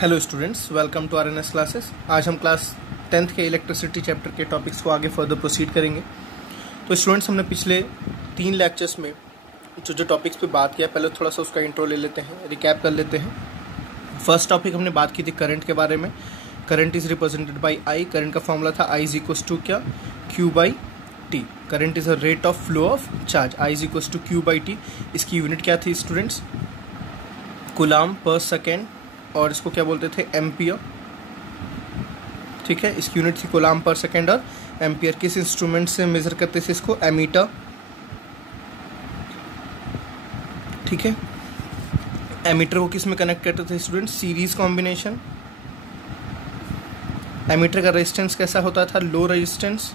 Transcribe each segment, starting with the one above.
Hello students, welcome to RNS classes. आज हम class 10th के इलेक्ट्रिसिटी चैप्टर के टॉपिक्स को आगे फर्दर प्रोसीड करेंगे। तो स्टूडेंट्स, हमने पिछले 3 लेक्चर्स में जो टॉपिक्स पे बात किया, पहले थोड़ा सा उसका इंट्रो ले लेते हैं, रिकैप कर लेते हैं। फर्स्ट टॉपिक हमने बात की थी करंट के बारे में। Current is represented by I. Current का फॉर्मूला था आई इज इक्वल्स टू क्या, Q by T. Current is a rate of flow of charge. I is equals to Q by T. इसकी यूनिट क्या थी students? Coulomb per second, और इसको क्या बोलते थे? एम्पियर। ठीक है, इसकी यूनिट थी कूलाम पर सेकेंड और एम्पियर। किस इंस्ट्रूमेंट से मेजर करते थे इसको? एमीटर। ठीक है, एमीटर को किस में कनेक्ट करते थे स्टूडेंट? Series combination. एमीटर का रेजिस्टेंस कैसा होता था? Low resistance.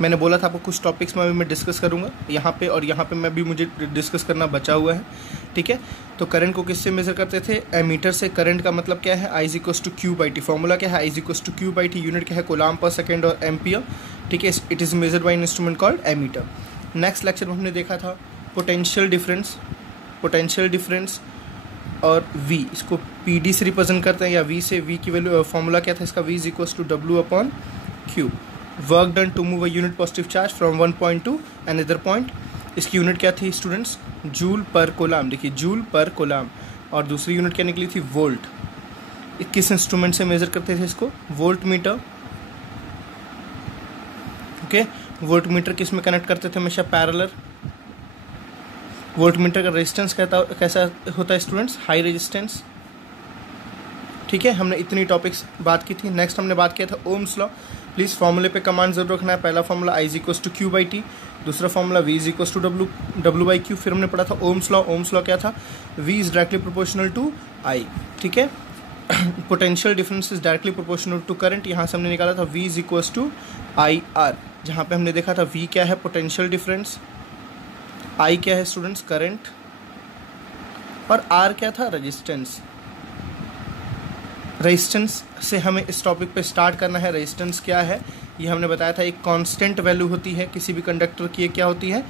मैंने बोला था आपको कुछ टॉपिक्स में अभी मैं डिस्कस करूंगा यहाँ पे, और यहाँ पे मैं भी मुझे डिस्कस करना बचा हुआ है। ठीक है, तो करंट को किससे मेजर करते थे? एमीटर से। करंट का मतलब क्या है? I is equals to Q by T. Formula क्या है? I is equals to Q by T. Unit क्या है? कूलाम पर सेकेंड और एम्पियर। ठीक है, it is measured by an instrument called ammeter. Next lecture में हमने देखा था पोटेंशियल डिफरेंस। पोटेंशियल डिफरेंस और V, इसको PD से रिप्रेजेंट करते हैं, या V से। V की वैल्यू, फॉर्मूला क्या था इसका? V is equals to W upon Q। Work done to move a unit positive charge from one point to another point. इसकी यूनिट क्या थी स्टूडेंट्स? जूल पर कोलाम। देखिए, जूल पर कोलाम। और दूसरी यूनिट क्या निकली थी? वोल्ट। किस इंस्ट्रूमेंट से मेजर करते थे इसको? Volt meter. Okay, volt meter किस में कनेक्ट करते थे? हमेशा पैरेलल। वोल्ट मीटर का रेजिस्टेंस कैसा होता है स्टूडेंट्स? High resistance. ठीक है, हमने इतनी टॉपिक्स बात की थी। नेक्स्ट हमने बात किया था ओम्स लॉ। प्लीज़ फॉर्मूले पे कमांड जरूर रखना है। पहला formula I is equals to Q by T, दूसरा formula V is equals to W by Q. फिर हमने पढ़ा था ओम्स लॉ। ओम्स लॉ क्या था? V is directly proportional to I. ठीक है, potential difference is directly proportional to current. यहाँ से हमने निकाला था V is equals to I R, जहाँ पे हमने देखा था वी क्या है? Potential difference. आई क्या है स्टूडेंट्स? करंट। और आर क्या था? रेजिस्टेंस। रेजिस्टेंस से हमें इस टॉपिक पे स्टार्ट करना है। रेजिस्टेंस क्या है ये हमने बताया था। एक कांस्टेंट वैल्यू होती है किसी भी कंडक्टर की। क्या होती है?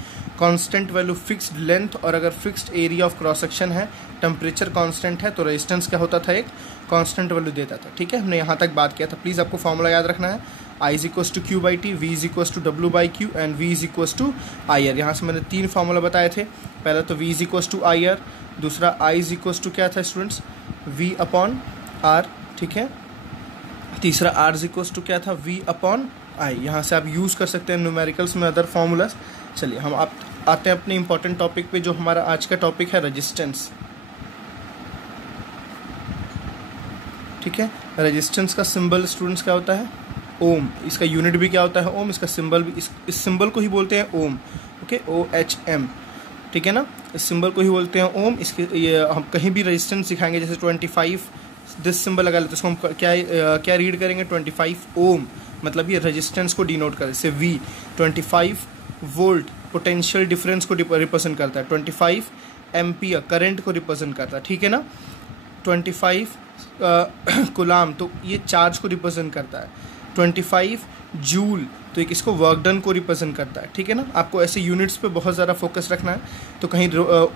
Constant value. फिक्स्ड लेंथ, और अगर fixed area of cross section है, टेम्परेचर कांस्टेंट है, तो रेजिस्टेंस क्या होता था? एक कांस्टेंट वैल्यू देता था। ठीक है, हमने यहाँ तक बात किया था। प्लीज़ आपको फॉर्मूला याद रखना है। I is equals to Q by T, V is equals to W by Q, and V is equals to I R. यहाँ से मैंने 3 फार्मूला बताए थे। पहला तो V is equals to I R, दूसरा आई इज इक्वल्स टू क्या था स्टूडेंट्स? We upon are. ठीक है, तीसरा आर इज इक्वल्स टू क्या था? V upon I. यहाँ से आप यूज़ कर सकते हैं न्यूमेरिकल्स में अदर फॉर्मूलाज। चलिए हम आप आते हैं अपने इंपॉर्टेंट टॉपिक पे, जो हमारा आज का टॉपिक है रेजिस्टेंस। ठीक है, रेजिस्टेंस का सिंबल स्टूडेंट्स क्या होता है? ओम। इसका यूनिट भी क्या होता है? ओम। इसका सिंबल भी, इस सिंबल को ही बोलते हैं ओम। Okay, OHM। ठीक है ना, इस सिंबल को ही बोलते हैं ओम। इसके ये हम कहीं भी रेजिस्टेंस दिखाएंगे, जैसे 25 दिस सिंबल लगा लेते हैं, उसको हम क्या रीड करेंगे? 25 ओम। मतलब ये रेजिस्टेंस को डिनोट कर। जैसे V 25 वोल्ट पोटेंशियल डिफरेंस को रिप्रेजेंट करता है। 25 एम्पियर करंट को रिप्रेजेंट करता है। ठीक है ना, 25 कूलाम तो ये चार्ज को रिप्रेजेंट करता है। 25 जूल तो एक इसको वर्क डन को रिप्रेजेंट करता है। ठीक है ना, आपको ऐसे यूनिट्स पे बहुत ज़्यादा फोकस रखना है। तो कहीं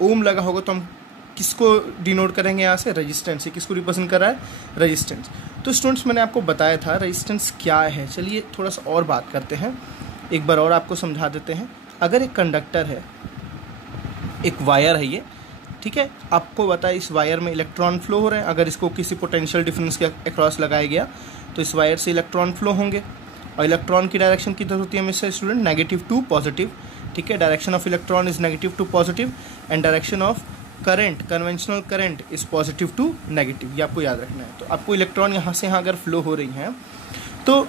ओम लगा होगा तो हम किसको डिनोट करेंगे? यहाँ से रेजिस्टेंस। ये किसको रिप्रेजेंट कर रहा है? रेजिस्टेंस। तो स्टूडेंट्स, मैंने आपको बताया था रेजिस्टेंस क्या है। चलिए थोड़ा सा और बात करते हैं, एक बार और आपको समझा देते हैं। अगर एक कंडक्टर है, एक वायर है ये, ठीक है, आपको बताया इस वायर में इलेक्ट्रॉन फ्लो हो रहे हैं। अगर इसको किसी पोटेंशियल डिफरेंस के अक्रॉस लगाया गया तो इस वायर से इलेक्ट्रॉन फ्लो होंगे, और इलेक्ट्रॉन की डायरेक्शन किधर होती है हमेशा स्टूडेंट? Negative to positive. ठीक है, direction of electron is negative to positive, and direction of current, conventional current, is positive to negative. ये आपको याद रखना है। तो आपको इलेक्ट्रॉन यहाँ से यहाँ अगर फ्लो हो रही हैं, तो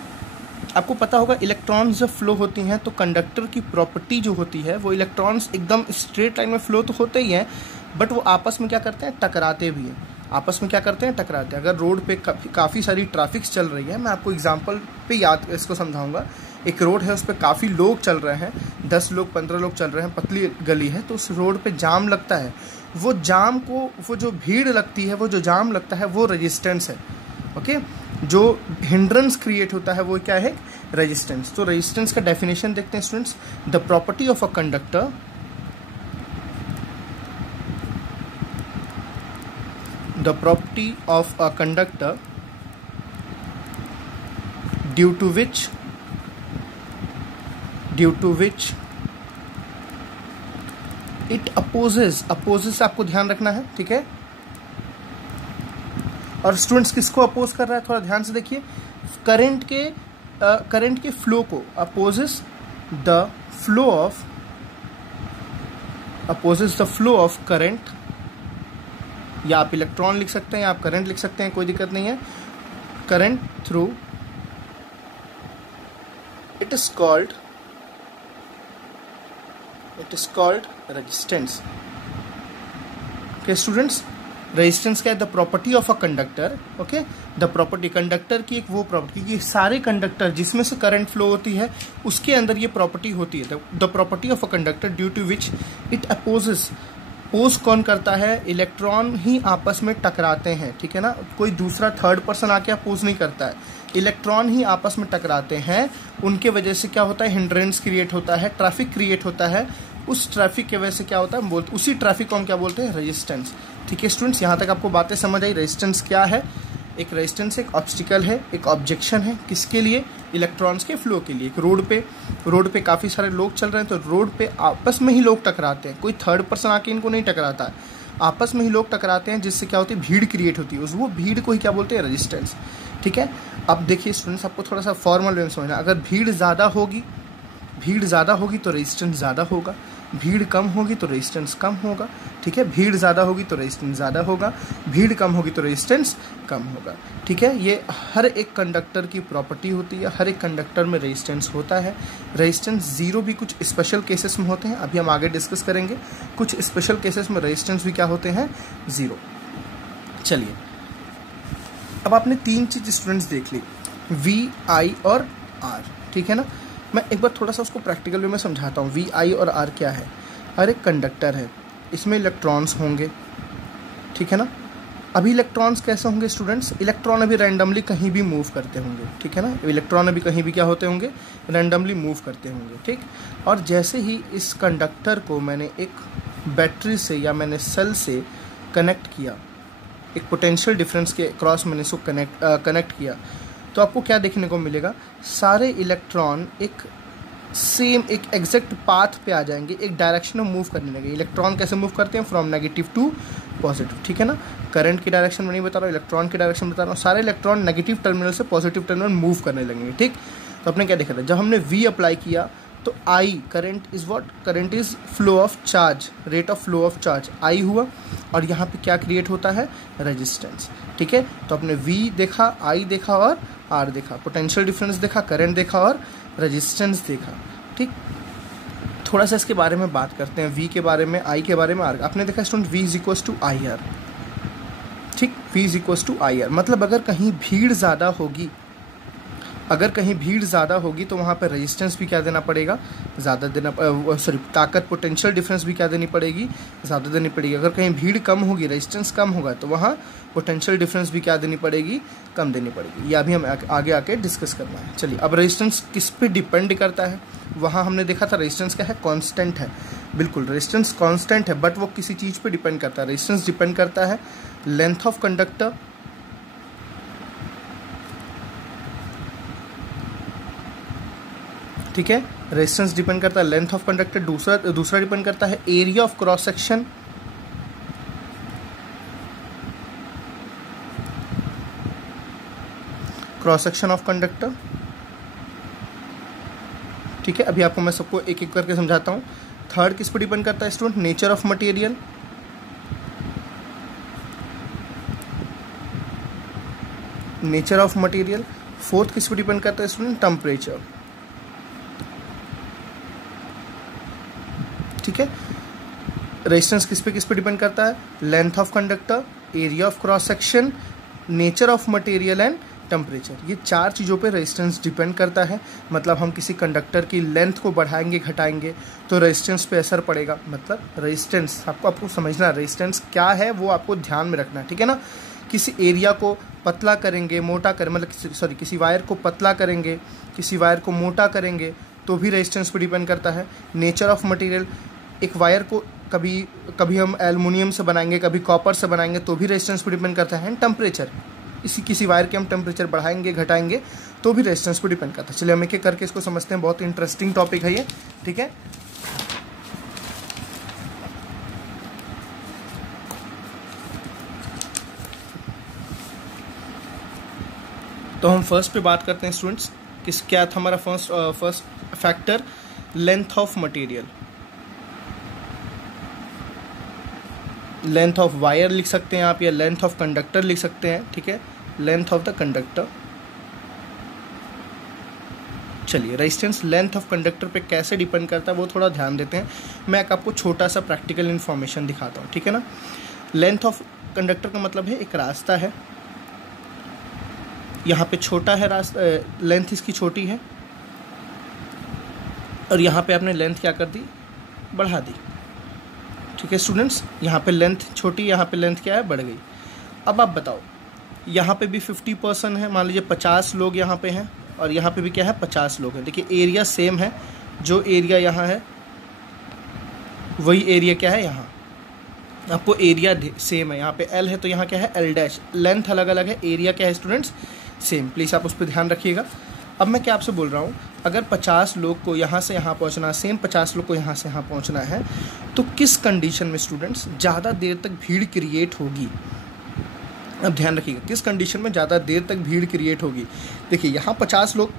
आपको पता होगा इलेक्ट्रॉन्स जब फ्लो होती हैं तो कंडक्टर की प्रॉपर्टी जो होती है, वो इलेक्ट्रॉन्स एकदम स्ट्रेट लाइन में फ्लो तो होते ही हैं, बट वो आपस में क्या करते हैं? टकराते भी हैं। आपस में क्या करते हैं? टकराते हैं। अगर रोड पे काफ़ी सारी ट्रैफिक्स चल रही है, मैं आपको एग्जांपल पे याद इसको समझाऊंगा। एक रोड है, उस पर काफ़ी लोग चल रहे हैं, 10 लोग 15 लोग चल रहे हैं, पतली गली है, तो उस रोड पे जाम लगता है। वो जाम को, वो जो भीड़ लगती है, वो जो जाम लगता है, वो रेजिस्टेंस है। ओके, जो हिंड्रेंस क्रिएट होता है वो क्या है? रेजिस्टेंस। तो रेजिस्टेंस का डेफिनेशन देखते हैं students. The property of a conductor the property of a conductor due to which it opposes आपको ध्यान रखना है, ठीक है। और स्टूडेंट्स किसको अपोज कर रहा है, थोड़ा ध्यान से देखिए। करंट के फ्लो को opposes the flow of current, या आप इलेक्ट्रॉन लिख सकते हैं या आप करंट लिख सकते हैं, कोई दिक्कत नहीं है। Current through it is called resistance. Okay students, resistance क्या है, the property of a conductor. Okay, the property, conductor की एक वो प्रॉपर्टी कि सारे कंडक्टर जिसमें से करंट फ्लो होती है उसके अंदर ये प्रॉपर्टी होती है, the property of a conductor due to which it opposes. पोज कौन करता है, इलेक्ट्रॉन ही आपस में टकराते हैं, ठीक है ना, कोई दूसरा थर्ड पर्सन आके अपोज नहीं करता है, इलेक्ट्रॉन ही आपस में टकराते हैं। उनके वजह से क्या होता है, हिंड्रेंस क्रिएट होता है, ट्रैफिक क्रिएट होता है। उस ट्रैफिक की वजह से क्या होता है, उसी ट्रैफिक को हम क्या बोलते हैं, रेजिस्टेंस। ठीक है स्टूडेंट्स, यहाँ तक आपको बातें समझ आई। रेजिस्टेंस क्या है, एक रेजिस्टेंस एक ऑब्स्टिकल है, एक ऑब्जेक्शन है, किसके लिए, इलेक्ट्रॉन्स के फ्लो के लिए। एक रोड पे काफ़ी सारे लोग चल रहे हैं, तो रोड पे आपस में ही लोग टकराते हैं, कोई थर्ड पर्सन आके इनको नहीं टकराता है, आपस में ही लोग टकराते हैं, जिससे क्या होती है, भीड़ क्रिएट होती है। वो भीड़ को ही क्या बोलते हैं, रेजिस्टेंस। ठीक है, अब देखिए स्टूडेंट्स, आपको थोड़ा सा फॉर्मल वे में समझना। अगर भीड़ ज़्यादा होगी तो रेजिस्टेंस ज़्यादा होगा, भीड़ कम होगी तो रेजिस्टेंस कम होगा। ठीक है, भीड़ ज़्यादा होगी तो रेजिस्टेंस ज़्यादा होगा, भीड़ कम होगी तो रेजिस्टेंस कम होगा। ठीक है, ये हर एक कंडक्टर की प्रॉपर्टी होती है, हर एक कंडक्टर में रेजिस्टेंस होता है। रेजिस्टेंस ज़ीरो भी कुछ स्पेशल केसेस में होते हैं, अभी हम आगे डिस्कस करेंगे। कुछ स्पेशल केसेस में रेजिस्टेंस भी क्या होते हैं, ज़ीरो। चलिए, अब आपने तीन चीज़ स्टूडेंट्स देख ली, वी, आई और आर। ठीक है ना, मैं एक बार थोड़ा सा उसको प्रैक्टिकल वे में समझाता हूँ। वी, आई और आर क्या है, हर एक कंडक्टर है, इसमें इलेक्ट्रॉन्स होंगे। ठीक है ना, अभी इलेक्ट्रॉन्स कैसे होंगे स्टूडेंट्स, इलेक्ट्रॉन अभी रैंडमली कहीं भी मूव करते होंगे। ठीक है ना, इलेक्ट्रॉन अभी कहीं भी क्या होते होंगे, रैंडमली मूव करते होंगे। ठीक, और जैसे ही इस कंडक्टर को मैंने एक बैटरी से या मैंने सेल से कनेक्ट किया, एक पोटेंशियल डिफरेंस के क्रॉस मैंने इसको कनेक्ट किया, तो आपको क्या देखने को मिलेगा, सारे इलेक्ट्रॉन एक सेम एक एग्जैक्ट पाथ पे आ जाएंगे, एक डायरेक्शन में मूव करने लगेंगे। इलेक्ट्रॉन कैसे मूव करते हैं, फ्रॉम नेगेटिव टू पॉजिटिव। ठीक है ना, करंट की डायरेक्शन में नहीं बता रहा हूँ, इलेक्ट्रॉन की डायरेक्शन बता रहा हूँ। सारे इलेक्ट्रॉन नेगेटिव टर्मिनल से पॉजिटिव टर्मिनल मूव करने लगेंगे। ठीक, तो आपने क्या देखा था, जब हमने वी अप्लाई किया तो I, current is what, current is flow of charge, rate of flow of charge, I हुआ, और यहाँ पे क्या क्रिएट होता है, रेजिस्टेंस। ठीक है, तो आपने वी देखा, आई देखा और आर देखा, पोटेंशियल डिफरेंस देखा, करंट देखा और रेजिस्टेंस देखा। ठीक, थोड़ा सा इसके बारे में बात करते हैं, वी के बारे में, आई के बारे में, आर। आपने देखा student, V is equals to I R. ठीक, V is equals to I R, मतलब अगर कहीं भीड़ ज़्यादा होगी, तो वहाँ पर रेजिस्टेंस भी क्या देना पड़ेगा, ज़्यादा देना, ताकत, पोटेंशियल डिफरेंस भी क्या देनी पड़ेगी, ज़्यादा देनी पड़ेगी। अगर कहीं भीड़ कम होगी, रेजिस्टेंस कम होगा, तो वहाँ पोटेंशियल डिफरेंस भी क्या देनी पड़ेगी, कम देनी पड़ेगी। ये अभी हम आगे आके डिस्कस करना है। चलिए, अब रेजिस्टेंस किस पे डिपेंड करता है, वहाँ हमने देखा था रेजिस्टेंस क्या है, कांस्टेंट है। बिल्कुल, रेजिस्टेंस कांस्टेंट है, बट वो किसी चीज़ पे डिपेंड करता है। रेजिस्टेंस डिपेंड करता है लेंथ ऑफ कंडक्टर, ठीक है, रेजिस्टेंस डिपेंड करता है लेंथ ऑफ कंडक्टर। दूसरा डिपेंड करता है area of cross section, of conductor. ठीक है, अभी आपको मैं सबको एक एक करके समझाता हूँ। थर्ड किस पर डिपेंड करता है student, nature of material. Nature of material. Fourth किस पर डिपेंड करता है स्टूडेंट, टेम्परेचर। ठीक है, रेजिस्टेंस किस पे डिपेंड करता है, length of conductor, area of cross section, nature of material and temperature. ये चार चीज़ों पे रेजिस्टेंस डिपेंड करता है। मतलब हम किसी कंडक्टर की लेंथ को बढ़ाएंगे घटाएंगे तो रेजिस्टेंस पे असर पड़ेगा। मतलब रेजिस्टेंस आपको समझना, रेजिस्टेंस क्या है वो आपको ध्यान में रखना है। ठीक है ना, किसी एरिया को पतला करेंगे, मोटा करें, मतलब किसी वायर को पतला करेंगे, किसी वायर को मोटा करेंगे, तो भी रेजिस्टेंस पे डिपेंड करता है। नेचर ऑफ मटेरियल, एक वायर को कभी हम एल्युमिनियम से बनाएंगे, कभी कॉपर से बनाएंगे, तो भी रेजिस्टेंस पर डिपेंड करता है। एंड टेम्परेचर, किसी वायर के हम टेम्परेचर बढ़ाएंगे घटाएंगे तो भी रेजिस्टेंस पर डिपेंड करता है। चलिए हम एक एक करके इसको समझते हैं, बहुत इंटरेस्टिंग टॉपिक है ये, ठीक है। तो हम फर्स्ट पे बात करते हैं स्टूडेंट्स, क्या था हमारा first factor, length of material. Length of wire लिख सकते हैं आप, या लेंथ ऑफ कंडक्टर लिख सकते हैं, ठीक है, लेंथ ऑफ द कंडक्टर। चलिए रेजिस्टेंस लेंथ ऑफ कंडक्टर पे कैसे डिपेंड करता है वो थोड़ा ध्यान देते हैं। मैं आपको छोटा सा प्रैक्टिकल इन्फॉर्मेशन दिखाता हूँ, ठीक है ना। लेंथ ऑफ कंडक्टर का मतलब है एक रास्ता है, यहाँ पे छोटा है रास्ता, लेंथ इसकी छोटी है, और यहाँ पे आपने लेंथ क्या कर दी, बढ़ा दी, ठीक है स्टूडेंट्स। यहाँ पे लेंथ छोटी, यहाँ पे लेंथ क्या है, बढ़ गई। अब आप बताओ, यहाँ पे भी 50% है, मान लीजिए 50 लोग यहाँ पे हैं, और यहाँ पे भी क्या है, 50 लोग हैं। देखिए एरिया सेम है, जो एरिया यहाँ है वही एरिया क्या है यहाँ, आपको एरिया सेम है। यहाँ पे L है तो यहाँ क्या है, L डैश। लेंथ अलग अलग है, एरिया क्या है स्टूडेंट्स, सेम। प्लीज़ आप उस पर ध्यान रखिएगा। अब मैं क्या आपसे बोल रहा हूँ, अगर 50 लोग को यहाँ से यहाँ पहुँचना, सेम 50 लोग को यहाँ से यहाँ पहुँचना है, तो किस कंडीशन में स्टूडेंट्स ज़्यादा देर तक भीड़ क्रिएट होगी। अब ध्यान रखिएगा, किस कंडीशन में ज़्यादा देर तक भीड़ क्रिएट होगी। देखिए यहाँ 50 लोग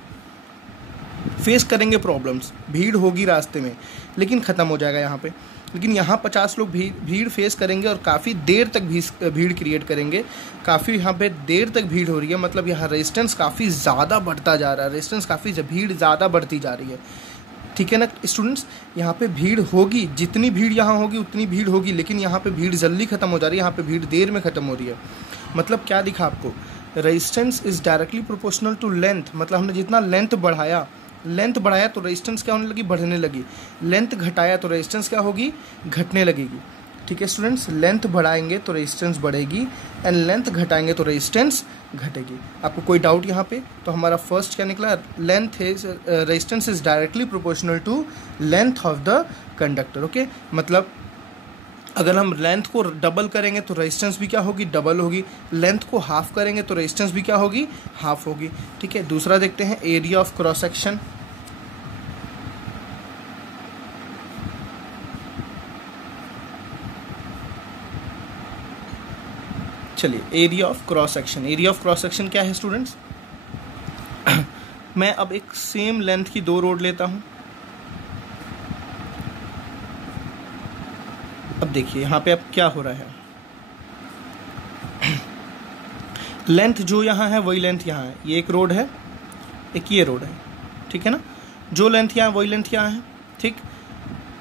फेस करेंगे प्रॉब्लम्स, भीड़ होगी रास्ते में, लेकिन ख़त्म हो जाएगा यहाँ पे। लेकिन यहाँ 50 लोग भीड़ फेस करेंगे और काफ़ी देर तक भीड़ क्रिएट करेंगे, काफ़ी यहाँ पे देर तक भीड़ हो रही है, मतलब यहाँ रेजिस्टेंस काफ़ी ज़्यादा बढ़ता जा रहा है, रेजिस्टेंस काफ़ी भीड़ ज़्यादा बढ़ती जा रही है, ठीक है ना स्टूडेंट्स। यहाँ पे भीड़ होगी, जितनी भीड़ यहाँ होगी उतनी भीड़ होगी, लेकिन यहाँ पे भीड़ जल्दी ख़त्म हो जा रही है, यहाँ पे भीड़ देर में ख़त्म हो रही है। मतलब क्या दिखा आपको, resistance is directly proportional to length. मतलब हमने जितना लेंथ बढ़ाया तो रेजिस्टेंस क्या होने लगी, बढ़ने लगी। लेंथ घटाया तो रेजिस्टेंस क्या होगी, घटने लगेगी, ठीक है स्टूडेंट्स। लेंथ बढ़ाएंगे तो रेजिस्टेंस बढ़ेगी, एंड लेंथ घटाएंगे तो रेजिस्टेंस घटेगी। आपको कोई डाउट यहाँ पे, तो हमारा फर्स्ट क्या निकला, length is resistance is directly proportional to length of the conductor. Okay, मतलब अगर हम लेंथ को डबल करेंगे तो रेजिस्टेंस भी क्या होगी, डबल होगी। लेंथ को हाफ करेंगे तो रेजिस्टेंस भी क्या होगी, हाफ होगी, ठीक है। दूसरा देखते हैं, एरिया ऑफ क्रॉस सेक्शन। चलिए area of cross section, area of cross section क्या है स्टूडेंट्स। मैं अब एक सेम लेंथ की 2 रोड लेता हूं। अब देखिए यहाँ पे अब क्या हो रहा है, लेंथ जो यहाँ है वही लेंथ यहाँ है, ये एक रोड है, एक ये रोड है, ठीक है ना। जो लेंथ यहाँ वही लेंथ यहाँ है, ठीक,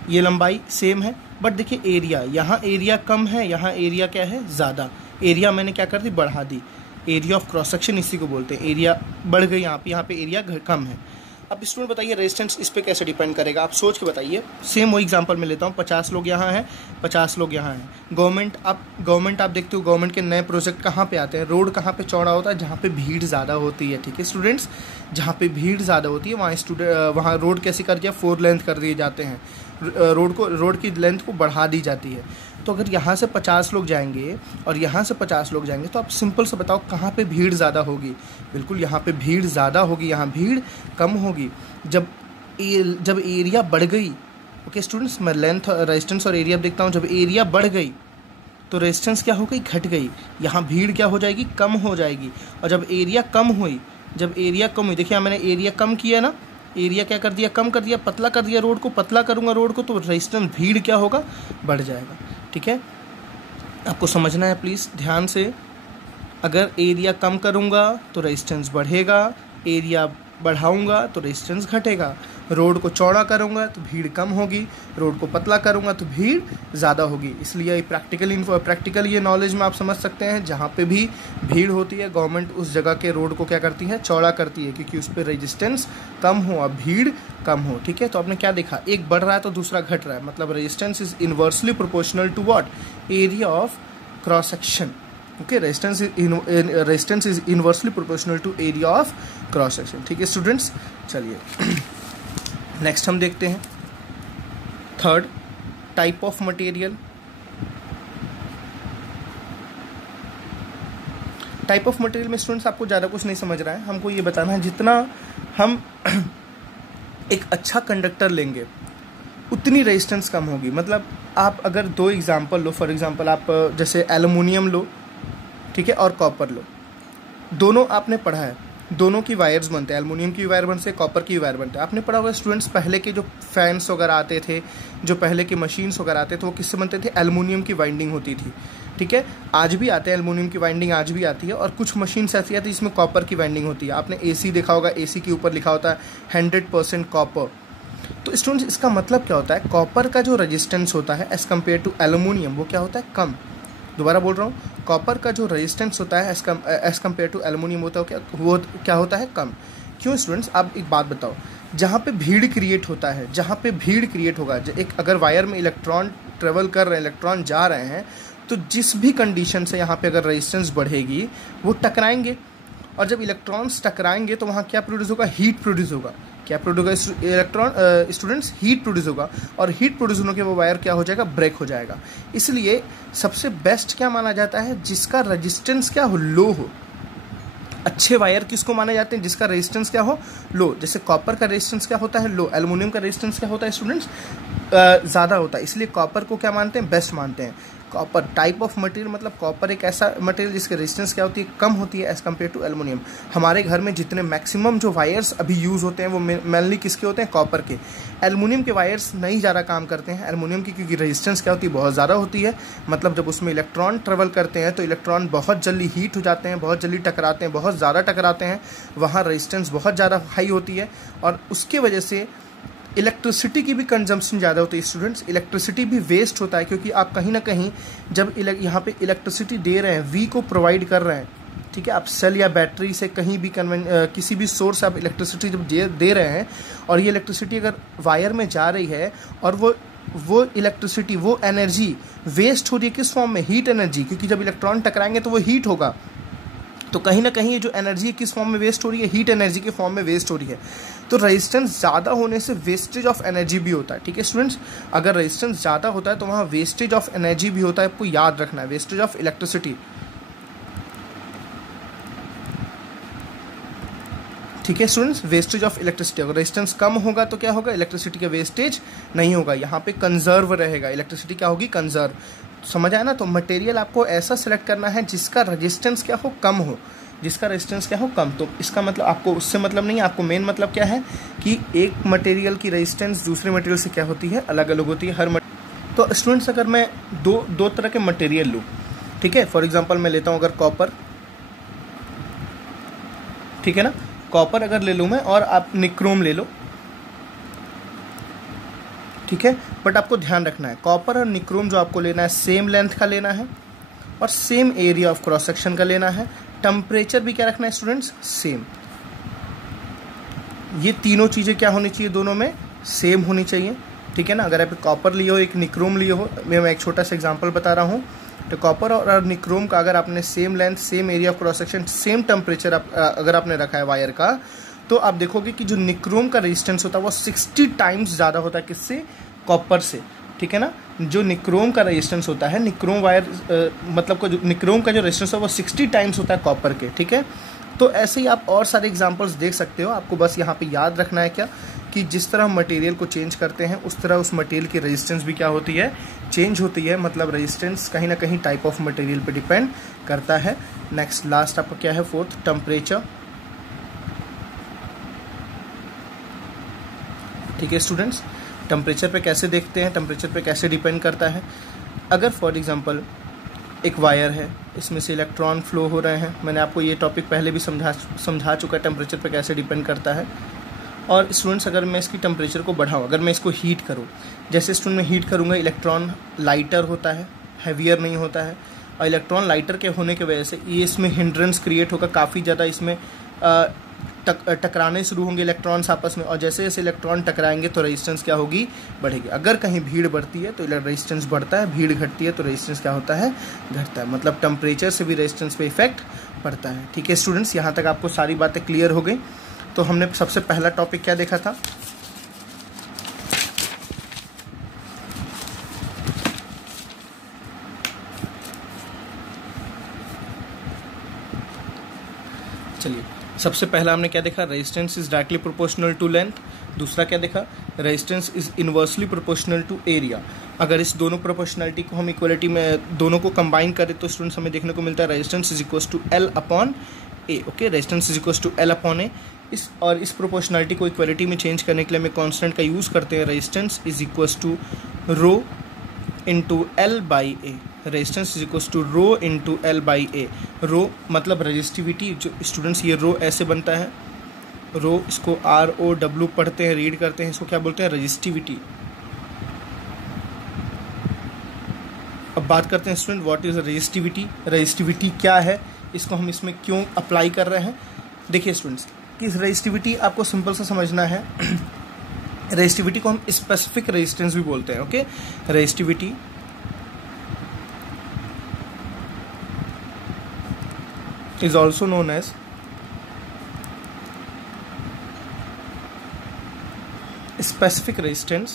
ये लंबाई सेम है। बट देखिए एरिया, यहाँ एरिया कम है, यहाँ एरिया क्या है, ज़्यादा। एरिया मैंने क्या कर दी, बढ़ा दी। एरिया ऑफ क्रॉस सेक्शन इसी को बोलते हैं, एरिया बढ़ गई यहाँ पे एरिया कम है। अब स्टूडेंट बताइए रेजिस्टेंस इस पे कैसे डिपेंड करेगा, आप सोच के बताइए। सेम वही एग्जांपल में लेता हूँ, 50 लोग यहाँ हैं, 50 लोग यहाँ हैं। गवर्नमेंट आप देखते हो, गवर्नमेंट के नए प्रोजेक्ट कहाँ पे आते हैं, रोड कहाँ पे चौड़ा होता है, जहाँ पे भीड़ ज़्यादा होती है, ठीक है स्टूडेंट्स। जहाँ पे भीड़ ज़्यादा होती है वहाँ रोड कैसे कर दिया, 4 लेंथ कर दिए जाते हैं, रोड की लेंथ को बढ़ा दी जाती है। तो अगर यहाँ से 50 लोग जाएंगे और यहाँ से 50 लोग जाएंगे, तो आप सिंपल से बताओ कहाँ पे भीड़ ज़्यादा होगी। बिल्कुल यहाँ पे भीड़ ज़्यादा होगी, यहाँ भीड़ कम होगी। जब एरिया बढ़ गई, ओके स्टूडेंट्स, मैं लेंथ रेजिस्टेंस और एरिया देखता हूँ। जब एरिया बढ़ गई तो रेजिस्टेंस क्या हो गई, घट गई, यहाँ भीड़ क्या हो जाएगी, कम हो जाएगी। और जब एरिया कम हुई, देखिए मैंने एरिया कम किया ना, एरिया क्या कर दिया, कम कर दिया, पतला कर दिया रोड को, पतला करूँगा रोड को तो रेजिस्टेंस भीड़ क्या होगा, बढ़ जाएगा, ठीक है। आपको समझना है प्लीज़ ध्यान से। अगर एरिया कम करूँगा तो रेजिस्टेंस बढ़ेगा, एरिया बढ़ाऊँगा तो रेजिस्टेंस घटेगा। रोड को चौड़ा करूँगा तो भीड़ कम होगी, रोड को पतला करूँगा तो भीड़ ज़्यादा होगी। इसलिए प्रैक्टिकल ये नॉलेज में आप समझ सकते हैं, जहाँ पे भी भीड़ होती है गवर्नमेंट उस जगह के रोड को क्या करती है, चौड़ा करती है, क्योंकि उस पर रेजिस्टेंस कम हो और भीड़ कम हो, ठीक है। तो आपने क्या देखा, एक बढ़ रहा है तो दूसरा घट रहा है, मतलब resistance is inversely proportional to what, area of cross section. Okay, resistance is inversely proportional to area of cross section, ठीक है स्टूडेंट्स। चलिए नेक्स्ट हम देखते हैं third, type of material, type of material में स्टूडेंट्स आपको ज़्यादा कुछ नहीं समझ रहा है, हमको ये बताना है जितना हम एक अच्छा कंडक्टर लेंगे उतनी रेजिस्टेंस कम होगी। मतलब आप अगर दो एग्जांपल लो, फॉर एग्जांपल आप जैसे एल्युमिनियम लो, ठीक है, और कॉपर लो, दोनों आपने पढ़ा है, दोनों की वायर्स बनते हैं, एल्युमिनियम की वायर बनते हैं, कॉपर की वायर बनते हैं। आपने पढ़ा होगा स्टूडेंट्स, पहले के जो फैंस वगैरह आते थे, जो पहले के मशीन्स वगैरह आते थे, वो किससे बनते थे? एल्युमिनियम की वाइंडिंग होती थी, ठीक है। आज भी आते हैं एल्युमिनियम की वाइंडिंग, आज भी आती है, और कुछ मशीन्स ऐसी आती है जिसमें कॉपर की वाइंडिंग होती है। आपने एसी देखा होगा, एसी के ऊपर लिखा होता है 100% कॉपर। तो स्टूडेंट्स इसका मतलब क्या होता है? कॉपर का जो रेजिस्टेंस होता है एज़ कम्पेयर टू एल्युमिनियम, वो क्या होता है? कम। दोबारा बोल रहा हूँ, कॉपर का जो रेजिस्टेंस होता है एज़ कम्पेयर टू एल्युमिनियम होता है वो क्या होता है? कम। क्यों स्टूडेंट्स? आप एक बात बताओ, जहाँ पे भीड़ क्रिएट होता है, जहाँ पे भीड़ क्रिएट होगा, एक अगर वायर में इलेक्ट्रॉन ट्रेवल कर रहे हैं, इलेक्ट्रॉन जा रहे हैं, तो जिस भी कंडीशन से यहाँ पे अगर रेजिस्टेंस बढ़ेगी वो टकराएंगे, और जब इलेक्ट्रॉन्स टकराएंगे तो वहाँ क्या प्रोड्यूस होगा? हीट प्रोड्यूस होगा। क्या प्रोड्यूस होगा इलेक्ट्रॉन? स्टूडेंट्स, हीट प्रोड्यूस होगा, और हीट प्रोड्यूस होने के वो वायर क्या हो जाएगा? ब्रेक हो जाएगा। इसलिए सबसे बेस्ट क्या माना जाता है? जिसका रेजिस्टेंस क्या हो? लो हो। अच्छे वायर किसको माने जाते हैं? जिसका रेजिस्टेंस क्या हो? लो। जैसे कॉपर का रेजिस्टेंस क्या होता है? लो। एल्युमिनियम का रेजिस्टेंस क्या होता है स्टूडेंट्स? ज़्यादा होता है। इसलिए कॉपर को क्या मानते हैं? बेस्ट मानते हैं। कॉपर टाइप ऑफ मटेरियल, मतलब कॉपर एक ऐसा मटेरियल जिसकी रेजिस्टेंस क्या होती है? कम होती है एज़ कम्पेयर टू एल्युमिनियम। हमारे घर में जितने मैक्सिमम जो वायर्स अभी यूज़ होते हैं वो मेनली किसके होते हैं? कॉपर के। एल्युमिनियम के वायर्स नहीं ज़्यादा काम करते हैं एल्युमिनियम की, क्योंकि रेजिस्टेंस क्या होती है? बहुत ज़्यादा होती है। मतलब जब उसमें इलेक्ट्रॉन ट्रेवल करते हैं तो इलेक्ट्रॉन बहुत जल्दी हीट हो जाते हैं, बहुत जल्दी टकराते हैं, बहुत ज़्यादा टकराते हैं, वहाँ रेजिस्टेंस बहुत ज़्यादा हाई होती है, और उसके वजह से इलेक्ट्रिसिटी की भी कंजम्पशन ज़्यादा होती है स्टूडेंट्स। इलेक्ट्रिसिटी भी वेस्ट होता है, क्योंकि आप कहीं ना कहीं जब यहाँ पे इलेक्ट्रिसिटी दे रहे हैं, वी को प्रोवाइड कर रहे हैं, ठीक है, आप सेल या बैटरी से कहीं भी किसी भी सोर्स से आप इलेक्ट्रिसिटी जब दे रहे हैं, और ये इलेक्ट्रिसिटी अगर वायर में जा रही है और वो इलेक्ट्रिसिटी, वो एनर्जी वेस्ट हो रही है किस फॉर्म में? हीट एनर्जी, क्योंकि जब इलेक्ट्रॉन टकराएंगे तो वो हीट होगा। तो कहीं ना कहीं ये जो एनर्जी है किस फॉर्म में वेस्ट हो रही है? हीट एनर्जी के फॉर्म में वेस्ट हो रही है। तो रेजिस्टेंस ज़्यादा होने से वेस्टेज ऑफ एनर्जी भी होता है, ठीक है स्टूडेंट्स। अगर रेजिस्टेंस ज़्यादा होता है तो वहाँ वेस्टेज ऑफ एनर्जी भी होता है, आपको याद रखना है, वेस्टेज ऑफ इलेक्ट्रिसिटी, ठीक है स्टूडेंट्स, वेस्टेज ऑफ इलेक्ट्रिसिटी। अगर रेजिस्टेंस कम होगा तो क्या होगा? इलेक्ट्रिसिटी का वेस्टेज नहीं होगा, यहाँ पे कंजर्व रहेगा, इलेक्ट्रिसिटी क्या होगी? कंजर्व। समझ आया ना? तो मटेरियल आपको ऐसा सिलेक्ट करना है जिसका रेजिस्टेंस क्या हो? कम हो, जिसका रेजिस्टेंस क्या हो? कम। तो इसका मतलब आपको उससे मतलब नहीं है, आपको मेन मतलब क्या है कि एक मटेरियल की रेजिस्टेंस दूसरे मटेरियल से क्या होती है? अलग अलग होती है हर तो स्टूडेंट्स अगर मैं दो तरह के मटेरियल लूँ, ठीक है, फॉर एग्जाम्पल मैं लेता हूँ अगर कॉपर, ठीक है ना, कॉपर अगर ले लूँ मैं, और आप निक्रोम ले लो, ठीक है, बट आपको ध्यान रखना है कॉपर और निक्रोम जो आपको लेना है सेम लेंथ का लेना है, और same area of cross section का लेना है। टेम्परेचर भी क्या रखना है स्टूडेंट्स? सेम। ये तीनों चीज़ें क्या होनी चाहिए? दोनों में सेम होनी चाहिए, ठीक है ना। अगर आप कॉपर लिए हो, एक निक्रोम लिए हो, मैं एक छोटा सा एग्जांपल बता रहा हूँ, तो कॉपर और निक्रोम का अगर आपने same length, same area of cross section, same temperature अगर आपने रखा है वायर का, तो आप देखोगे कि जो निक्रोम का रेजिस्टेंस होता है वो 60 टाइम्स ज़्यादा होता है किससे? कॉपर से, ठीक है ना। जो निक्रोम का रेजिस्टेंस होता है, निक्रोम वायर मतलब निक्रोम का जो रेजिस्टेंस है वो 60 टाइम्स होता है कॉपर के, ठीक है। तो ऐसे ही आप और सारे एग्जांपल्स देख सकते हो। आपको बस यहाँ पे याद रखना है क्या कि जिस तरह हम मटेरियल को चेंज करते हैं उस तरह उस मटेरियल की रेजिस्टेंस भी क्या होती है? चेंज होती है। मतलब रेजिस्टेंस कहीं ना कहीं टाइप ऑफ मटेरियल पे डिपेंड करता है। नेक्स्ट लास्ट आपका क्या है? फोर्थ, टेम्परेचर, ठीक है स्टूडेंट्स। टेम्परेचर पे कैसे देखते हैं? टेम्परेचर पे कैसे डिपेंड करता है? अगर फॉर एग्जांपल एक वायर है, इसमें से इलेक्ट्रॉन फ्लो हो रहे हैं, मैंने आपको ये टॉपिक पहले भी समझा चुका है टेम्परेचर पे कैसे डिपेंड करता है। और स्टूडेंट्स अगर मैं इसकी टेम्परेचर को बढ़ाऊँ, अगर मैं इसको हीट करूँ, जैसे स्टूडेंट मैं हीट करूँगा, इलेक्ट्रॉन लाइटर होता है, हैवियर नहीं होता है, और इलेक्ट्रॉन लाइटर के होने की वजह से ये इसमें हिंड्रेंस क्रिएट होगा, काफ़ी ज़्यादा इसमें टकराने शुरू होंगे इलेक्ट्रॉन्स आपस में, और जैसे जैसे इलेक्ट्रॉन टकराएंगे तो रेजिस्टेंस क्या होगी? बढ़ेगी। अगर कहीं भीड़ बढ़ती है तो रेजिस्टेंस बढ़ता है, भीड़ घटती है तो रेजिस्टेंस क्या होता है? घटता है। मतलब टेम्परेचर से भी रेजिस्टेंस पे इफेक्ट पड़ता है, ठीक है स्टूडेंट्स। यहाँ तक आपको सारी बातें क्लियर हो गई। तो हमने सबसे पहला टॉपिक क्या देखा था? चलिए, सबसे पहला हमने क्या देखा, resistance is directly proportional to length. दूसरा क्या देखा, resistance is inversely proportional to area. अगर इस दोनों प्रोपोर्शनलिटी को हम इक्वलिटी में दोनों को कंबाइन करें तो स्टूडेंट्स हमें देखने को मिलता है resistance is equal to L upon A. Okay, resistance is equal to L upon A. इस प्रोपोर्शनलिटी को इक्वलिटी में चेंज करने के लिए हमें कांस्टेंट का यूज़ करते हैं, resistance is equal to rho into L by A. Resistance is equal to rho into L by A. Rho मतलब रेजिस्टिविटी, जो स्टूडेंट्स ये रो ऐसे बनता है, रो, इसको ROW पढ़ते हैं, रीड करते हैं, इसको क्या बोलते हैं, रेजिस्टिविटी। अब बात करते हैं student what is resistivity. Resistivity क्या है, इसको हम इसमें क्यों अप्लाई कर रहे हैं। देखिए स्टूडेंट्स, इस रेजिस्टिविटी आपको सिंपल सा समझना है। रेजिस्टिविटी को हम स्पेसिफिक रेजिस्टेंस भी बोलते हैं। Okay, resistivity is also known as specific resistance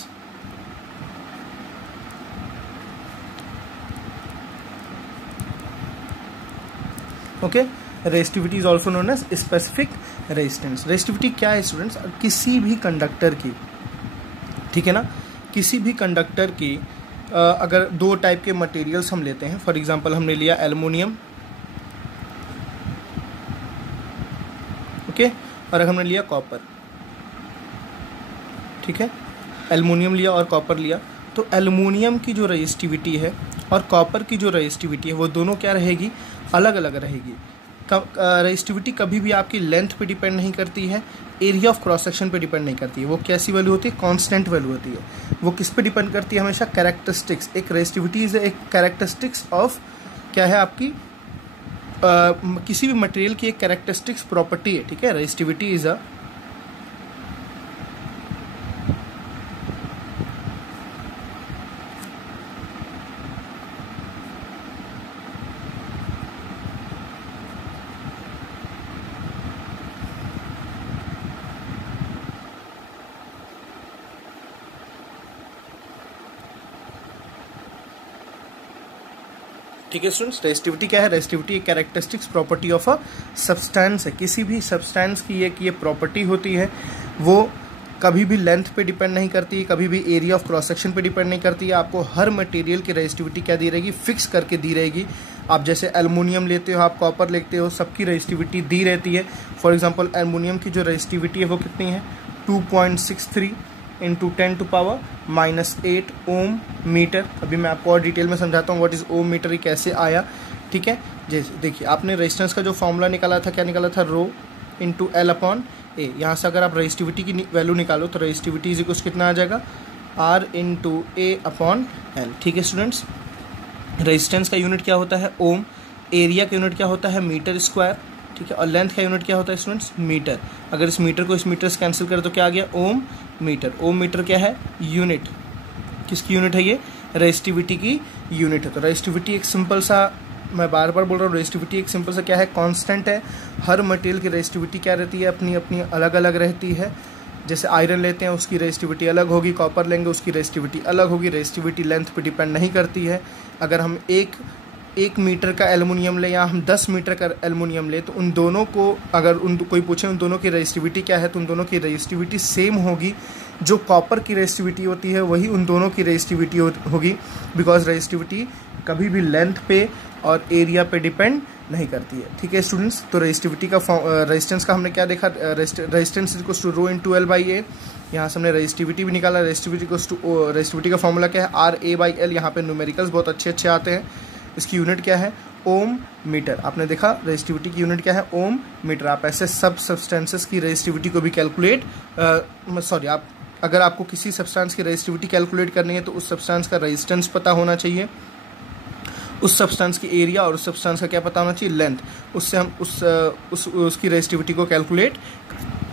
okay, resistivity is also known as specific resistance. Resistivity क्या है स्टूडेंट्स, किसी भी कंडक्टर की, ठीक है ना, किसी भी कंडक्टर की अगर दो टाइप के मटेरियल्स हम लेते हैं, फॉर एग्जांपल हमने लिया एल्युमिनियम, ओके, और अगर हमने लिया कॉपर, ठीक है, एल्युमिनियम लिया और कॉपर लिया, तो एल्युमिनियम की जो रेजिस्टिविटी है और कॉपर की जो रेजिस्टिविटी है वो दोनों क्या रहेगी, अलग अलग रहेगी। रेजिस्टिविटी कभी भी आपकी लेंथ पे डिपेंड नहीं करती है, एरिया ऑफ क्रॉस सेक्शन पे डिपेंड नहीं करती है। वो कैसी वैल्यू होती है, कांस्टेंट वैल्यू होती है। वो किस पे डिपेंड करती है, हमेशा कैरेक्टरिस्टिक्स। एक रेजिस्टिविटी इज एक कैरेक्टरिस्टिक्स ऑफ, क्या है आपकी, किसी भी मटेरियल की एक कैरेक्टरिस्टिक्स प्रॉपर्टी है, ठीक है। रेजिस्टिविटी इज अ ठीक है स्टूडेंट्स, रेजिस्टिविटी क्या है, रेजिस्टिविटी एक characteristics property of a substance है। किसी भी सब्सटेंस की एक ये प्रॉपर्टी होती है, वो कभी भी लेंथ पे डिपेंड नहीं करती है, कभी भी एरिया ऑफ क्रॉस सेक्शन पे डिपेंड नहीं करती है। आपको हर मटेरियल की रेजिस्टिविटी क्या दी रहेगी, फिक्स करके दी रहेगी। आप जैसे एल्युमिनियम लेते हो, आप कॉपर लेते हो, सबकी रेजिस्टिविटी दी रहती है। फॉर एग्जांपल एल्युमिनियम की जो रेजिस्टिविटी है वो कितनी है, 2.63 इंटू 10⁻⁻8 ओम मीटर। अभी मैं आपको और डिटेल में समझाता हूँ व्हाट इज ओम मीटर, ये कैसे आया, ठीक है। जैसे देखिए, आपने रेजिस्टेंस का जो फॉर्मूला निकाला था, क्या निकाला था, रो इंटू एल अपॉन ए। यहाँ से अगर आप रेजिस्टिविटी की वैल्यू निकालो तो रेजिस्टिविटी इज इक्वल कितना आ जाएगा, R इंटू ए अपॉन एल, ठीक है स्टूडेंट्स। रेजिस्टेंस का यूनिट क्या होता है, ओम। एरिया का यूनिट क्या होता है, मीटर स्क्वायर, ठीक है। और लेंथ का यूनिट क्या होता है स्टूडेंट्स, मीटर। अगर इस मीटर को इस मीटर से कैंसिल करें तो क्या आ गया, ओम मीटर। ओम मीटर क्या है, यूनिट। किसकी यूनिट है ये, रेजिस्टिविटी की यूनिट है। तो रेजिस्टिविटी एक सिंपल सा, मैं बार बार बोल रहा हूँ, रेजिस्टिविटी एक सिंपल सा क्या है, कांस्टेंट है। हर मटेरियल की रेजिस्टिविटी क्या रहती है, अपनी अपनी अलग अलग रहती है। जैसे आयरन लेते हैं उसकी रेजिस्टिविटी अलग होगी, कॉपर लेंगे उसकी रेजिस्टिविटी अलग होगी। रेजिस्टिविटी लेंथ पे डिपेंड नहीं करती है। अगर हम एक मीटर का एल्युमिनियम ले या हम 10 मीटर का एल्युमिनियम ले, तो उन दोनों को अगर कोई पूछे उन दोनों की रेजिस्टिविटी क्या है, तो उन दोनों की रेजिस्टिविटी सेम होगी। जो कॉपर की रेजिस्टिविटी होती है वही उन दोनों की रेजिस्टिविटी होगी, बिकॉज रेजिस्टिविटी कभी भी लेंथ पे और एरिया पे डिपेंड नहीं करती है, ठीक है स्टूडेंट्स। तो रेजिस्टिविटी का रेजिस्टेंस का हमने क्या देखा, resistance is equal to rho into L by A. यहाँ से हमने रेजिस्टिविटी भी निकाला। रेजिस्टिविटी का फॉर्मूला क्या है, RA/L। यहाँ पे न्यूमेरिकल्स बहुत अच्छे आते हैं। इसकी यूनिट क्या है, ओम मीटर। आपने देखा रेजिस्टिविटी की यूनिट क्या है, ओम मीटर। आप ऐसे सब सब्सटेंसेस की रेजिस्टिविटी को भी कैलकुलेट, अगर आपको किसी सब्सटेंस की रेजिस्टिविटी कैलकुलेट करनी है तो उस सब्सटेंस का रेजिस्टेंस पता होना चाहिए, उस सब्सटेंस की एरिया और उस सब्सटेंस का क्या पता होना चाहिए, लेंथ। उससे हम उसकी रेजिस्टिविटी को कैलकुलेट।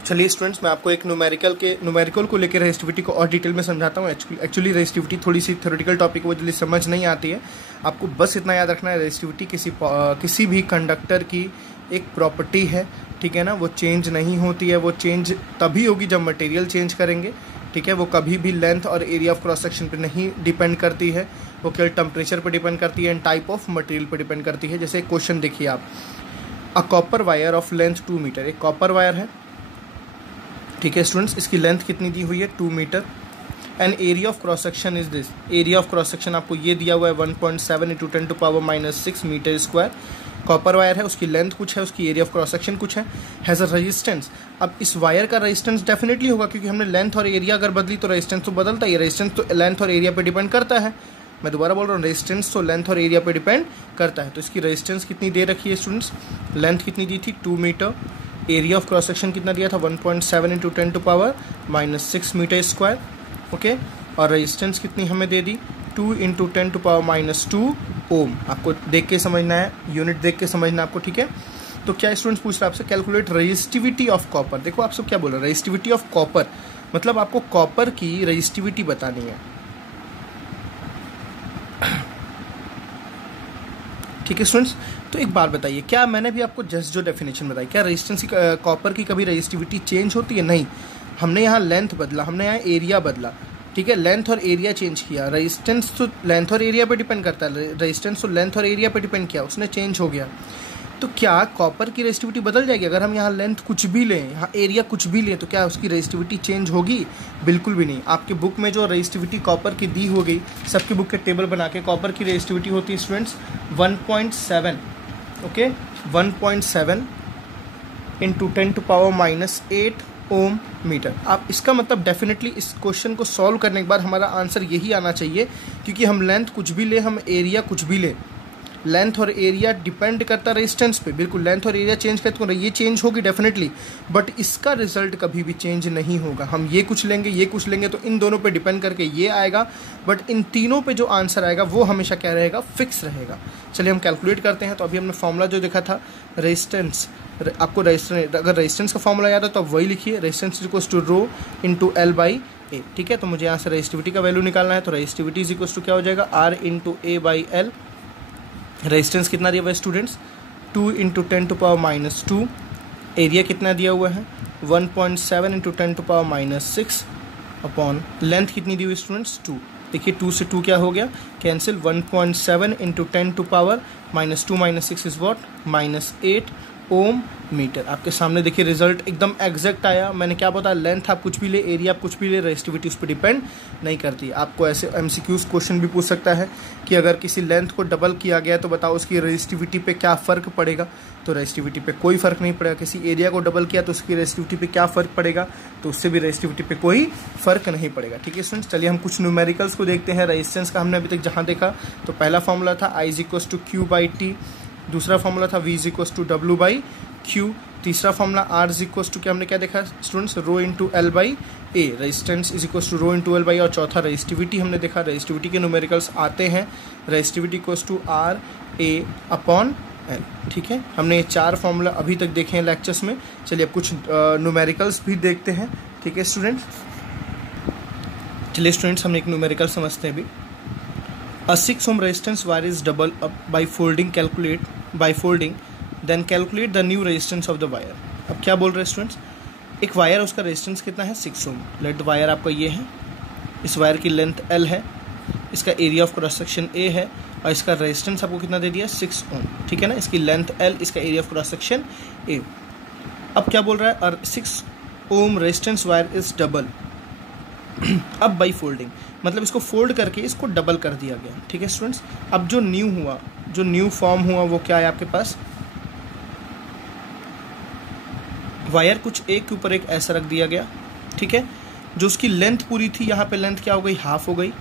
चलिए स्टूडेंट्स, मैं आपको एक न्यूमेरिकल को लेकर रेजिस्टिविटी को और डिटेल में समझाता हूँ। एक्चुअली रेजिस्टिविटी थोड़ी सी थ्योरेटिकल टॉपिक वो जल्दी समझ नहीं आती है। आपको बस इतना याद रखना है, रेजिस्टिविटी किसी भी कंडक्टर की एक प्रॉपर्टी है, ठीक है ना। वो चेंज नहीं होती है। वो चेंज तभी होगी जब मटेरियल चेंज करेंगे, ठीक है। वो कभी भी लेंथ और एरिया ऑफ क्रॉस सेक्शन पे नहीं डिपेंड करती है। वो केवल टेम्परेचर पे डिपेंड करती है एंड टाइप ऑफ मटेरियल पे डिपेंड करती है। जैसे क्वेश्चन देखिए आप, a copper wire of length 2 meter, एक कॉपर वायर है, ठीक है स्टूडेंट्स, इसकी लेंथ कितनी दी हुई है 2 meter. And area of cross section is this, area of cross section आपको ये दिया हुआ है 1.7 × 10⁻⁻6 मीटर स्क्वायर। कॉपर वायर है, उसकी लेंथ कुछ है, उसकी एरिया ऑफ क्रॉस सेक्शन कुछ है, हैज़ अ रेजिस्टेंस। अब इस वायर का रेजिस्टेंस डेफिनेटली होगा क्योंकि हमने लेंथ और एरिया अगर बदली तो रेजिस्टेंस तो बदलता ही, रेजिस्टेंस तो लेंथ और एरिया पे डिपेंड करता है। मैं दोबारा बोल रहा हूँ, रेजिस्टेंस तो लेंथ और एरिया पे डिपेंड करता है। तो इसकी रेजिस्टेंस कितनी दे रखी है स्टूडेंट्स, लेंथ कितनी दी थी 2 meter, area of cross section कितना दिया था 1.7 × 10⁻⁻6 मीटर स्क्वायर, ओके, और रेजिस्टेंस कितनी हमें दे दी 2 × 10⁻⁻2 ओम। आपको देख के समझना है, यूनिट देख के समझना है आपको, ठीक है। तो क्या स्टूडेंट्स पूछ रहा है आपसे, कैलकुलेट रेजिस्टिविटी ऑफ कॉपर। देखो आपसे क्या बोल रहा है, रेजिस्टिविटी ऑफ कॉपर, मतलब आपको कॉपर की रेजिस्टिविटी बतानी है, ठीक है स्टूडेंट्स। तो एक बात बताइए, क्या मैंने भी आपको जस्ट जो डेफिनेशन बताई, क्या रेजिस्टेंस कॉपर की कभी रेजिस्टिविटी चेंज होती है? नहीं, हमने यहाँ लेंथ बदला, हमने यहाँ एरिया बदला, ठीक है, लेंथ और एरिया चेंज किया। रेजिस्टेंस तो लेंथ और एरिया पे डिपेंड करता है, रेजिस्टेंस तो लेंथ और एरिया पे डिपेंड किया, उसने चेंज हो गया। तो क्या कॉपर की रेजिस्टिविटी बदल जाएगी अगर हम यहाँ लेंथ कुछ भी लें, यहाँ एरिया कुछ भी लें, तो क्या उसकी रेजिस्टिविटी चेंज होगी? बिल्कुल भी नहीं। आपके बुक में जो रेजिस्टिविटी कॉपर की दी हो गई, सबकी बुक के टेबल बना के, कॉपर की रेजिस्टिविटी होती है स्टूडेंट्स 1.7, ओके, 1.7 × 10⁻⁸ ओम मीटर। आप इसका मतलब डेफिनेटली इस क्वेश्चन को सॉल्व करने के बाद हमारा आंसर यही आना चाहिए, क्योंकि हम लेंथ कुछ भी ले, हम एरिया कुछ भी ले, लेंथ और एरिया डिपेंड करता है रेजिस्टेंस पे, बिल्कुल। लेंथ और एरिया चेंज करते हो, ये चेंज होगी डेफिनेटली, बट इसका रिजल्ट कभी भी चेंज नहीं होगा। हम ये कुछ लेंगे, ये कुछ लेंगे, तो इन दोनों पे डिपेंड करके ये आएगा, बट इन तीनों पे जो आंसर आएगा वो हमेशा क्या रहेगा, फिक्स रहेगा। चलिए हम कैलकुलेट करते हैं। तो अभी हमने फॉर्मूला जो देखा था रेजिस्टेंस, आपको रेजिस्टेंस, अगर रेजिस्टेंस का फॉर्मूला याद है तो आप वही लिखिए, resistance is equals to rho × L/A, ठीक है। तो मुझे यहाँ से रेजिस्टिविटी का वैल्यू निकालना है, तो रेजिस्टिविटी इज इक्वल्स टू क्या हो जाएगा, R × A/L। रेजिस्टेंस कितना दिया हुआ है स्टूडेंट्स 2 × 10⁻⁻2, एरिया कितना दिया हुआ है 1.7 × 10⁻⁻6 अपॉन लेंथ कितनी दी हुई स्टूडेंट्स 2। देखिए 2 से 2 क्या हो गया, cancel, 1.7 × 10⁻⁻2 - 6 is what -8 ohm meter. आपके सामने देखिए रिजल्ट एकदम एग्जैक्ट आया। मैंने क्या बताया, लेंथ आप कुछ भी ले, एरिया आप कुछ भी ले, रेजिस्टिविटी उस पर डिपेंड नहीं करती। आपको ऐसे MCQs क्वेश्चन भी पूछ सकता है कि अगर किसी लेंथ को डबल किया गया तो बताओ उसकी रेजिस्टिविटी पे क्या फ़र्क पड़ेगा, तो रेजिस्टिविटी पे कोई फ़र्क नहीं पड़ेगा। किसी एरिया को डबल किया तो उसकी रेजिस्टिविटी पे क्या फ़र्क पड़ेगा, तो उससे भी रेजिस्टिविटी पे कोई फ़र्क नहीं पड़ेगा, ठीक है स्टूडेंट्स। चलिए हम कुछ न्यूमेरिकल्स को देखते हैं। रेजिस्टेंस का हमने अभी तक जहाँ देखा, तो पहला फॉर्मूला था I = Q/T, दूसरा फॉर्मूला था V = W/Q, तीसरा फॉर्मूला R = क्या हमने क्या देखा students, rho × L/A, resistance is equal to rho × L/A, और चौथा रेजिस्टिविटी हमने देखा। रेजिस्टिविटी के न्यूमेरिकल्स आते हैं, रेजिस्टिविटी = RA/L, ठीक है। हमने ये 4 फॉर्मूला अभी तक देखे हैं लेक्चर्स में। चलिए अब कुछ न्यूमेरिकल्स भी देखते हैं, ठीक है स्टूडेंट्स। चलिए स्टूडेंट्स हम एक न्यूमेरिकल समझते हैं अभी। A 6 ohm resistance wire is doubled up by folding, then calculate the new resistance of the wire। अब क्या बोल रहे हैं स्टूडेंट्स, एक वायर उसका रेजिस्टेंस कितना है 6 ओम। लेट द वायर आपका ये है, इस वायर की लेंथ L है, इसका area of cross section A है, और इसका रेजिस्टेंस आपको कितना दे दिया 6 ओम, ठीक है ना। इसकी लेंथ L, इसका area of cross section A। अब क्या बोल रहा है, और 6 ohm resistance wire is double अब बाई फोल्डिंग, मतलब इसको फोल्ड करके इसको डबल कर दिया गया, ठीक है स्टूडेंट्स। अब जो न्यू फॉर्म हुआ वो क्या है आपके पास, वायर कुछ एक के ऊपर एक ऐसा रख दिया गया, ठीक है। जो उसकी लेंथ पूरी थी, यहाँ पे लेंथ क्या हो गई, हाफ हो गई।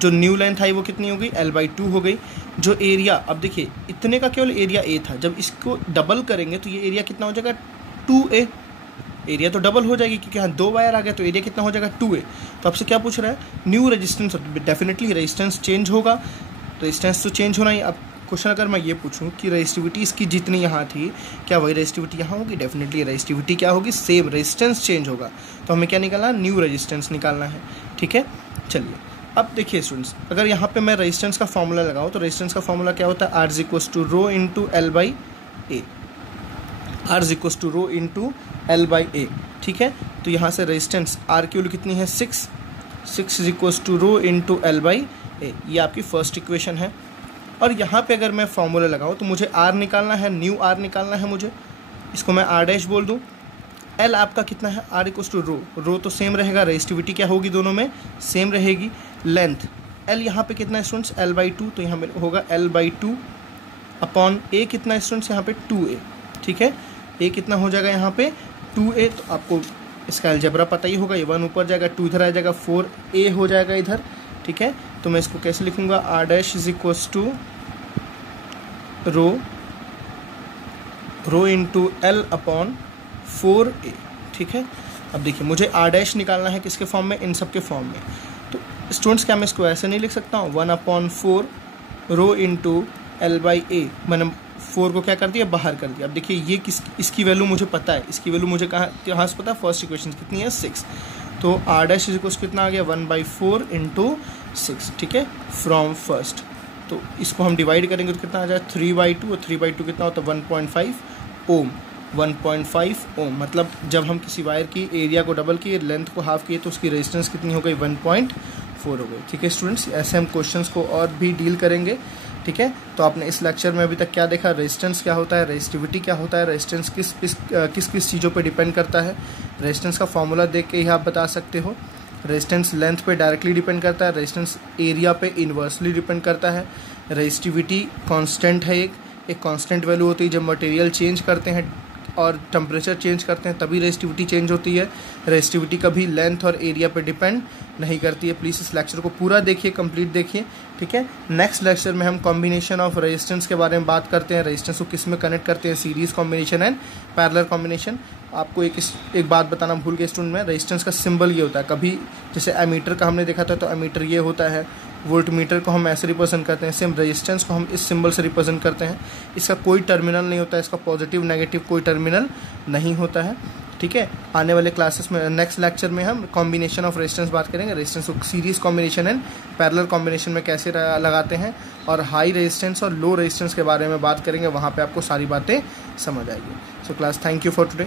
जो न्यू लेंथ आई वो कितनी हो गई, L/2 हो गई। जो एरिया, अब देखिए इतने का केवल एरिया A था, जब इसको डबल करेंगे तो ये एरिया कितना हो जाएगा 2A, एरिया तो डबल हो जाएगी क्योंकि यहाँ 2 वायर आ गया, तो एरिया कितना हो जाएगा 2A। तो आपसे क्या पूछ रहा है, new resistance, definitely resistance change होगा, रेजिस्टेंस तो चेंज होना ही। अब क्वेश्चन अगर मैं ये पूछूं कि रेजिस्टिविटी इसकी जितनी यहाँ थी, क्या वही रेजिस्टिविटी यहाँ होगी, डेफिनेटली रेजिस्टिविटी क्या होगी, सेम, रेजिस्टेंस चेंज होगा। तो हमें क्या निकालना है, न्यू रेजिस्टेंस निकालना है, ठीक है। चलिए अब देखिए स्टूडेंट्स, अगर यहाँ पे मैं रेजिस्टेंस का फॉर्मूला लगाऊँ तो रेजिस्टेंस का फॉर्मूला क्या होता है, R = रो × L/A, R = रो × L/A, ठीक है। तो यहाँ से रेजिस्टेंस R की वैल्यू कितनी है 6 = रो × L/A, ये आपकी फर्स्ट इक्वेशन है। और यहाँ पे अगर मैं फॉर्मूला लगाऊँ तो मुझे आर निकालना है, न्यू आर निकालना है मुझे, इसको मैं आर डैश बोल दूँ। एल आपका कितना है, आर इक्वल्स टू रो, रो तो सेम रहेगा, रेजिस्टिविटी क्या होगी दोनों में सेम रहेगी। लेंथ एल यहाँ पे कितना है स्टूडेंट्स, एल बाई टू, तो यहाँ पे होगा एल बाई टू अपॉन ए कितना है स्टूडेंट्स यहाँ पे 2a, ठीक है। ए कितना हो जाएगा यहाँ पे 2a, तो आपको इसका अलजेब्रा पता ही होगा, ये 1 ऊपर जाएगा, 2 इधर आ जाएगा, 4a हो जाएगा इधर, ठीक है। तो मैं इसको कैसे लिखूंगा, R dash is equals to rho into L upon 4a, ठीक है। अब देखिए मुझे आर डैश निकालना है किसके फॉर्म में, इन सब के फॉर्म में। तो स्टूडेंट्स क्या मैं इसको ऐसे नहीं लिख सकता हूँ, 1/4 रो इंटू एल बाई ए, मैंने 4 को क्या कर दिया, बाहर कर दिया। अब देखिए ये इसकी वैल्यू मुझे पता है, इसकी वैल्यू मुझे कहाँ से पता है, फर्स्ट इक्वेशन कितनी है 6, तो आर डैश इज इक्वल्स कितना आ गया 1/4 इंटू 6, ठीक है, फ्रॉम फर्स्ट। तो इसको हम डिवाइड करेंगे तो कितना आ जाएगा 3/2, और 3/2 कितना होता है 1.5 ओम, 1.5 ओम। मतलब जब हम किसी वायर की एरिया को डबल किए, लेंथ को हाफ किए, तो उसकी रेजिस्टेंस कितनी हो गई 1.4 हो गई, ठीक है स्टूडेंट्स। ऐसे हम क्वेश्चंस को और भी डील करेंगे, ठीक है। तो आपने इस लेक्चर में अभी तक क्या देखा, रेजिस्टेंस क्या होता है, रेजिस्टिविटी क्या होता है, रेजिस्टेंस किस चीज़ों पे डिपेंड करता है, रेजिस्टेंस का फॉर्मूला देख के ही आप बता सकते हो। रेजिस्टेंस लेंथ पे डायरेक्टली डिपेंड करता है, रेजिस्टेंस एरिया पे इन्वर्सली डिपेंड करता है। रेजिस्टिविटी कांस्टेंट है, एक कांस्टेंट वैल्यू होती है, जब मटेरियल चेंज करते हैं और टेम्परेचर चेंज करते हैं तभी रेजिस्टिविटी चेंज होती है। रेजिस्टिविटी कभी लेंथ और एरिया पे डिपेंड नहीं करती है। प्लीज़ इस लेक्चर को पूरा देखिए, कंप्लीट देखिए, ठीक है। नेक्स्ट लेक्चर में हम कॉम्बिनेशन ऑफ रेजिस्टेंस के बारे में बात करते हैं, रेजिस्टेंस को किस में कनेक्ट करते हैं, series combination and parallel combination. आपको एक बात बताना भूल गए स्टूडेंट में, रेजिस्टेंस का सिंबल ये होता है, कभी जैसे एमीटर का हमने देखा था तो एमीटर ये होता है, वोल्टमीटर को हम ऐसे रिप्रेजेंट करते हैं, सेम रेजिस्टेंस को हम इस सिंबल से रिप्रेजेंट करते हैं। इसका कोई टर्मिनल नहीं होता है, इसका पॉजिटिव नेगेटिव कोई टर्मिनल नहीं होता है, ठीक है। आने वाले क्लासेस में नेक्स्ट लेक्चर में हम कॉम्बिनेशन ऑफ रेजिस्टेंस बात करेंगे, रेजिस्टेंस को series combination and parallel combination में कैसे लगाते हैं, और हाई रेजिस्टेंस और लो रेजिस्टेंस के बारे में बात करेंगे, वहाँ पे आपको सारी बातें समझ आएगी। So class, thank you for today.